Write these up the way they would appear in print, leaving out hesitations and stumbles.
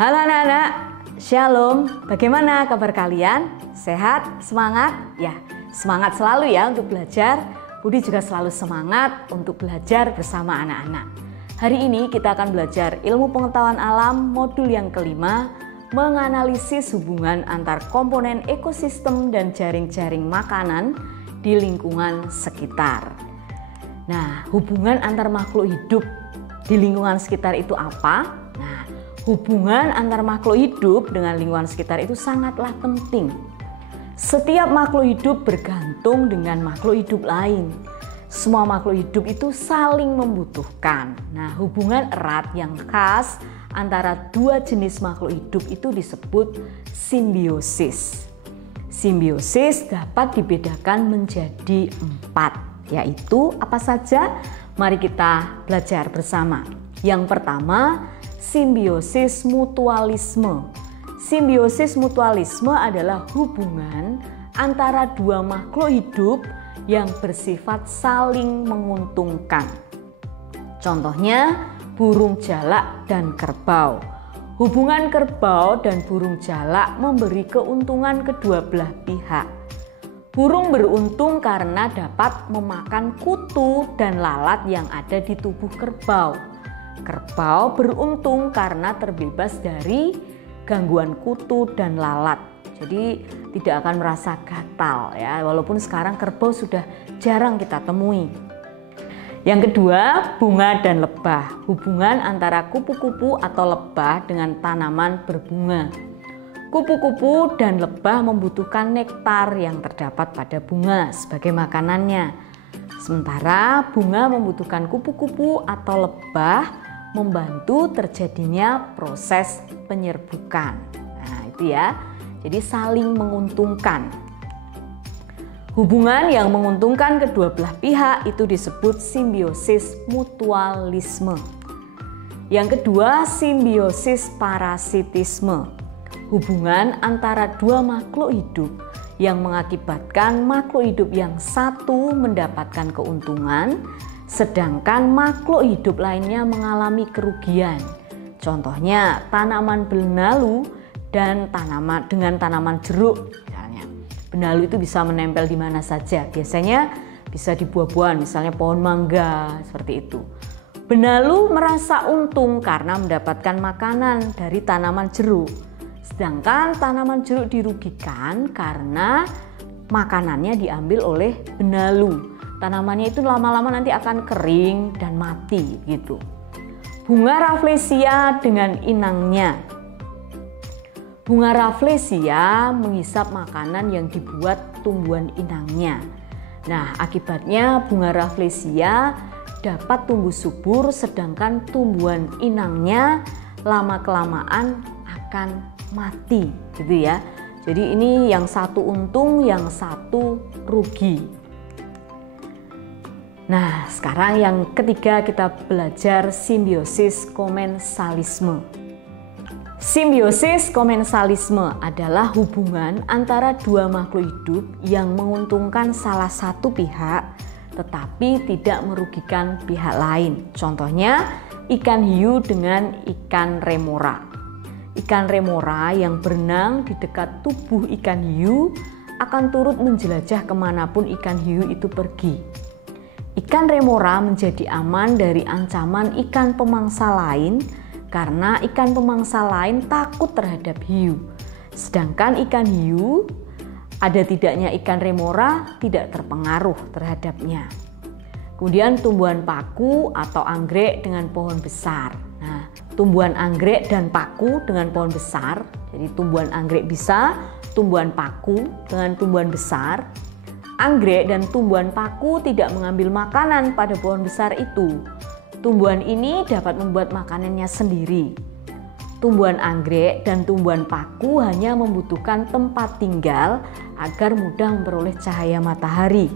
Halo anak-anak, Shalom. Bagaimana kabar kalian? Sehat? Semangat? Ya, semangat selalu ya untuk belajar. Budi juga selalu semangat untuk belajar bersama anak-anak. Hari ini kita akan belajar ilmu pengetahuan alam modul yang kelima, menganalisis hubungan antar komponen ekosistem dan jaring-jaring makanan di lingkungan sekitar. Nah, hubungan antar makhluk hidup di lingkungan sekitar itu apa? Nah, hubungan antar makhluk hidup dengan lingkungan sekitar itu sangatlah penting. Setiap makhluk hidup bergantung dengan makhluk hidup lain. Semua makhluk hidup itu saling membutuhkan. Nah, hubungan erat yang khas antara dua jenis makhluk hidup itu disebut simbiosis. Simbiosis dapat dibedakan menjadi 4, yaitu apa saja? Mari kita belajar bersama. Yang pertama, simbiosis mutualisme. Simbiosis mutualisme adalah hubungan antara dua makhluk hidup yang bersifat saling menguntungkan. Contohnya, burung jalak dan kerbau. Hubungan kerbau dan burung jalak memberi keuntungan kedua belah pihak. Burung beruntung karena dapat memakan kutu dan lalat yang ada di tubuh kerbau. Kerbau beruntung karena terbebas dari gangguan kutu dan lalat. Jadi tidak akan merasa gatal ya, walaupun sekarang kerbau sudah jarang kita temui. Yang kedua, bunga dan lebah. Hubungan antara kupu-kupu atau lebah dengan tanaman berbunga. Kupu-kupu dan lebah membutuhkan nektar yang terdapat pada bunga sebagai makanannya. Sementara bunga membutuhkan kupu-kupu atau lebah membantu terjadinya proses penyerbukan. Nah, itu ya. Jadi saling menguntungkan. Hubungan yang menguntungkan kedua belah pihak itu disebut simbiosis mutualisme. Yang kedua, simbiosis parasitisme. Hubungan antara dua makhluk hidup yang mengakibatkan makhluk hidup yang satu mendapatkan keuntungan, sedangkan makhluk hidup lainnya mengalami kerugian. Contohnya tanaman benalu dan tanaman jeruk misalnya. Benalu itu bisa menempel di mana saja. Biasanya bisa di buah-buahan, misalnya pohon mangga seperti itu. Benalu merasa untung karena mendapatkan makanan dari tanaman jeruk. Sedangkan tanaman jeruk dirugikan karena makanannya diambil oleh benalu. Tanamannya itu lama-lama nanti akan kering dan mati gitu. Bunga Rafflesia dengan inangnya. Bunga Rafflesia menghisap makanan yang dibuat tumbuhan inangnya. Nah, akibatnya bunga Rafflesia dapat tumbuh subur, sedangkan tumbuhan inangnya lama-kelamaan akan mati gitu ya. Jadi ini yang satu untung, yang satu rugi. Nah, sekarang yang ketiga kita belajar simbiosis komensalisme. Simbiosis komensalisme adalah hubungan antara dua makhluk hidup yang menguntungkan salah satu pihak tetapi tidak merugikan pihak lain. Contohnya ikan hiu dengan ikan remora. Ikan remora yang berenang di dekat tubuh ikan hiu akan turut menjelajah kemanapun ikan hiu itu pergi. Ikan remora menjadi aman dari ancaman ikan pemangsa lain karena ikan pemangsa lain takut terhadap hiu. Sedangkan ikan hiu, ada tidaknya ikan remora tidak terpengaruh terhadapnya. Kemudian tumbuhan paku atau anggrek dengan pohon besar. Nah, tumbuhan anggrek dan paku dengan pohon besar. Jadi tumbuhan anggrek bisa, tumbuhan paku dengan tumbuhan besar. Anggrek dan tumbuhan paku tidak mengambil makanan pada pohon besar itu. Tumbuhan ini dapat membuat makanannya sendiri. Tumbuhan anggrek dan tumbuhan paku hanya membutuhkan tempat tinggal agar mudah memperoleh cahaya matahari.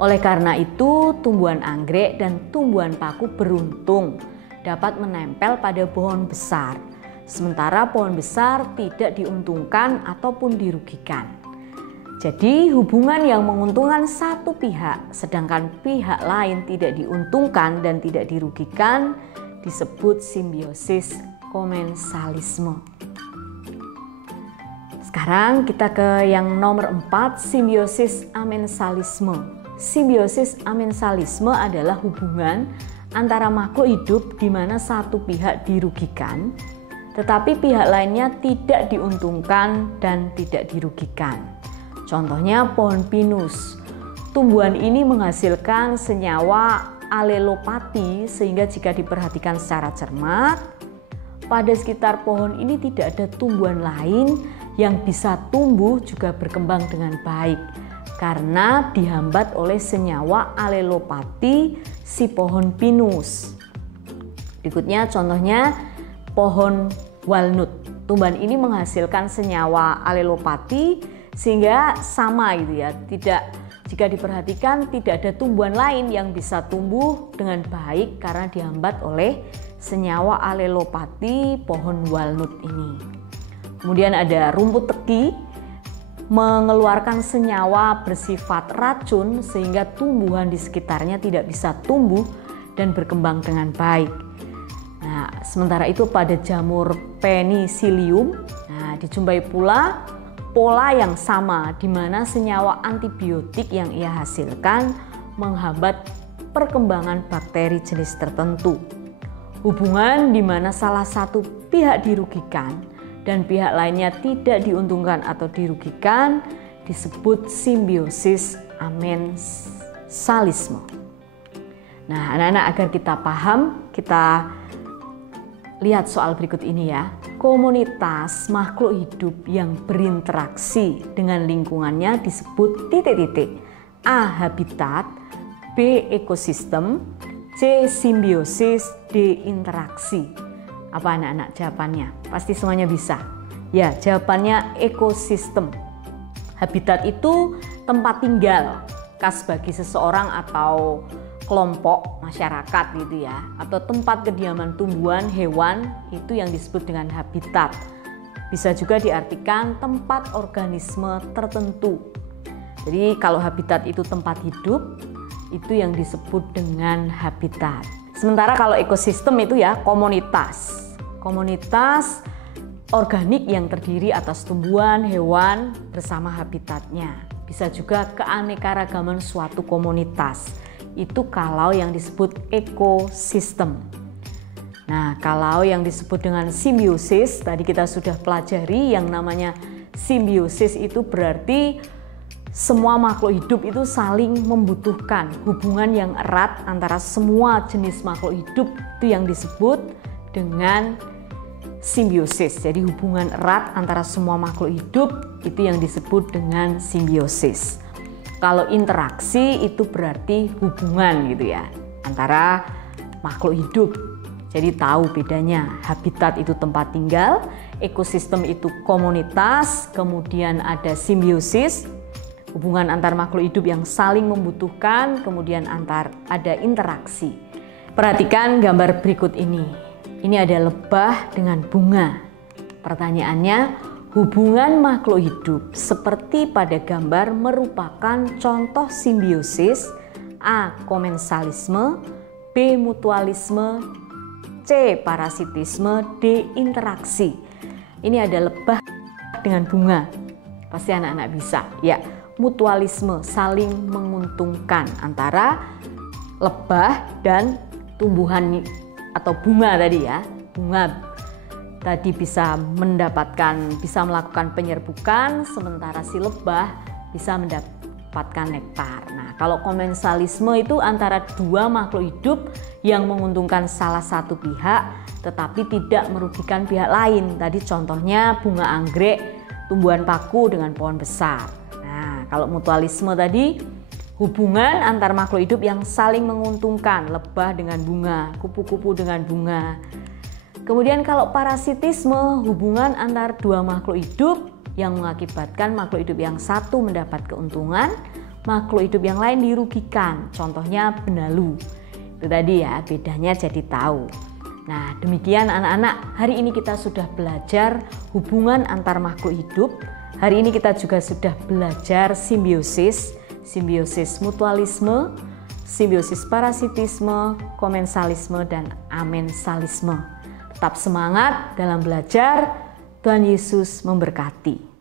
Oleh karena itu, tumbuhan anggrek dan tumbuhan paku beruntung dapat menempel pada pohon besar, sementara pohon besar tidak diuntungkan ataupun dirugikan. Jadi hubungan yang menguntungkan satu pihak sedangkan pihak lain tidak diuntungkan dan tidak dirugikan disebut simbiosis komensalisme. Sekarang kita ke yang nomor 4, simbiosis amensalisme. Simbiosis amensalisme adalah hubungan antara makhluk hidup di mana satu pihak dirugikan, tetapi pihak lainnya tidak diuntungkan dan tidak dirugikan. Contohnya pohon pinus. Tumbuhan ini menghasilkan senyawa alelopati sehingga jika diperhatikan secara cermat, pada sekitar pohon ini tidak ada tumbuhan lain yang bisa tumbuh juga berkembang dengan baik karena dihambat oleh senyawa alelopati si pohon pinus. Berikutnya contohnya pohon walnut. Tumbuhan ini menghasilkan senyawa alelopati sehingga sama gitu ya. Jika diperhatikan tidak ada tumbuhan lain yang bisa tumbuh dengan baik karena dihambat oleh senyawa alelopati pohon walnut ini. Kemudian ada rumput teki mengeluarkan senyawa bersifat racun sehingga tumbuhan di sekitarnya tidak bisa tumbuh dan berkembang dengan baik. Nah, sementara itu pada jamur penicillium, dijumpai pula pola yang sama di mana senyawa antibiotik yang ia hasilkan menghambat perkembangan bakteri jenis tertentu. Hubungan di mana salah satu pihak dirugikan dan pihak lainnya tidak diuntungkan atau dirugikan disebut simbiosis amensalisme. Nah, anak-anak, agar kita paham, kita lihat soal berikut ini ya. Komunitas makhluk hidup yang berinteraksi dengan lingkungannya disebut titik-titik. A. Habitat, B. Ekosistem, C. Simbiosis, D. Interaksi. Apa anak-anak jawabannya? Pasti semuanya bisa. Ya, jawabannya ekosistem. Habitat itu tempat tinggal khas bagi seseorang atau kelompok masyarakat gitu ya, atau tempat kediaman tumbuhan, hewan, itu yang disebut dengan habitat. Bisa juga diartikan tempat organisme tertentu. Jadi kalau habitat itu tempat hidup, itu yang disebut dengan habitat. Sementara kalau ekosistem itu ya komunitas organik yang terdiri atas tumbuhan, hewan bersama habitatnya. Bisa juga keanekaragaman suatu komunitas. Itu kalau yang disebut ekosistem. Nah, kalau yang disebut dengan simbiosis, tadi kita sudah pelajari yang namanya simbiosis itu berarti semua makhluk hidup itu saling membutuhkan. Hubungan yang erat antara semua jenis makhluk hidup itu yang disebut dengan simbiosis. Jadi hubungan erat antara semua makhluk hidup itu yang disebut dengan simbiosis. Kalau interaksi itu berarti hubungan gitu ya antara makhluk hidup. Jadi tahu bedanya. Habitat itu tempat tinggal, ekosistem itu komunitas, kemudian ada simbiosis, hubungan antar makhluk hidup yang saling membutuhkan, kemudian ada interaksi. Perhatikan gambar berikut ini. Ini ada lebah dengan bunga. Pertanyaannya, hubungan makhluk hidup seperti pada gambar merupakan contoh simbiosis. A. Komensalisme, B. Mutualisme, C. Parasitisme, D. Interaksi. Ini ada lebah dengan bunga. Pasti anak-anak bisa. Ya, mutualisme, saling menguntungkan antara lebah dan tumbuhan atau bunga tadi ya. Bunga tadi bisa melakukan penyerbukan, sementara si lebah bisa mendapatkan nektar. Nah, kalau komensalisme itu antara dua makhluk hidup yang menguntungkan salah satu pihak tetapi tidak merugikan pihak lain. Tadi contohnya bunga anggrek, tumbuhan paku dengan pohon besar. Nah, kalau mutualisme tadi hubungan antar makhluk hidup yang saling menguntungkan, lebah dengan bunga, kupu-kupu dengan bunga. Kemudian kalau parasitisme, hubungan antar dua makhluk hidup yang mengakibatkan makhluk hidup yang satu mendapat keuntungan, makhluk hidup yang lain dirugikan. Contohnya benalu. Itu tadi ya, bedanya jadi tahu. Nah, demikian anak-anak, hari ini kita sudah belajar hubungan antar makhluk hidup. Hari ini kita juga sudah belajar simbiosis mutualisme, simbiosis parasitisme, komensalisme, dan amensalisme. Tetap semangat dalam belajar. Tuhan Yesus memberkati.